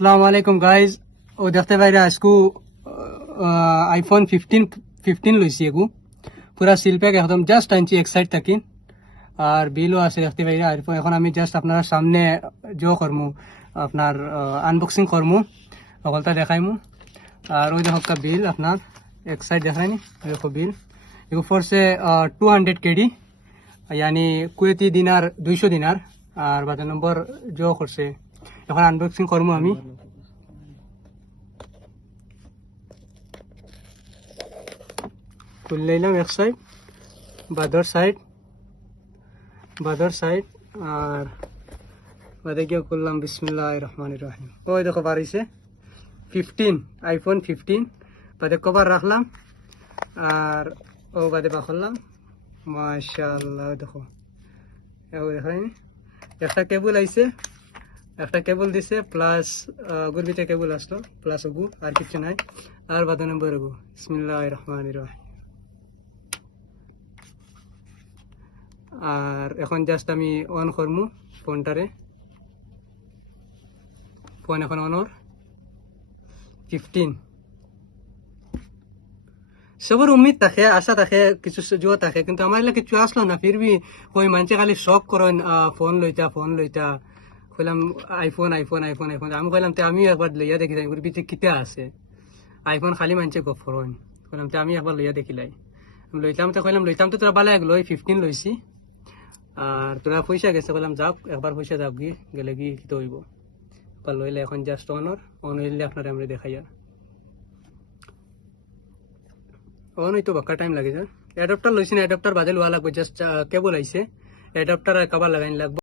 আসসালামু আলাইকুম গাইজ। ও দেখতে পাইরা আজকু আইফোন 15 লইছি এগু পুরা সিলপ্যাক একদম জাস্ট আনছি এক সাইড থাকি আর বিলও আছে দেখতে পাইরা। আর এখন আমি জাস্ট আপনার সামনে করমু আপনার আনবক্সিং করমু সকলটা দেখাইমু। আর ওই দেখো বিল আপনার এক সাইড দেখায়নি, দেখো বিল এগু ফোরসে 200 কেডি यानी কুয়েতি দিনার 200 দিনার। আর বাদ নম্বর করছে এখন আনবক্সিং করমু আমি। খুলে নিলাম এক সাইড, বাদর সাইড আর বাদে গিয়ে করলাম বিসমিল্লাহির রহমানির রহিম। ওই দেখো বাড়িছে 15 আইফোন 15 বাদে কভার রাখলাম আর ও বাদে বা করলাম মাশাআল্লাহ। দেখো দেখাই একটা কেবল আইছে, একটা কেবল দিছে প্লাস গুরবিতে কেবল আসলো প্লাস ওগু আর কিছু নাই। আর বাদে নম্বর ওগু বিসমিল্লাহির রহমানির রহিম। আর এখন জাস্ট আমি অন করমু ফোনটারে। ফোন এখন অনর 15। সবার উম্মিদ থাকে, আশা থাকে, কিছু জো থাকে, কিন্তু আমার এলাকা কিছু আসলো না। ফিরবি ওই মানুষে খালি শখ করেন ফোন লইতা কইলাম আইফোন আইফোন আইফোন আইফোন। আমি কইলাম আমি একবার লইয়া দেখি যাই ওর ভিতরে কিতা আছে। আইফোন খালি মানুষে গপ করেন, কইলাম আমি একবার লইয়া দেখিলাই। লইতাম তো কইলাম লইতাম তো তোরা বালা এক লই 15 লইছি। আর তোরা পয়সা গেছে, বললাম যাও একবার পয়সা যাও গিয়ে গেলে গিয়ে কি হইব। লইলে এখন জাস্ট অন হইলে আপনার আমরা দেখাই। আর অন হইতো বাক্কা টাইম লাগে। স্যার অ্যাডাপ্টার লইছি না, অ্যাডাপ্টার বাদে লওয়া লাগবে। জাস্ট কেবল আইছে, অ্যাডাপ্টার আর কভার লাগাইন লাগবে।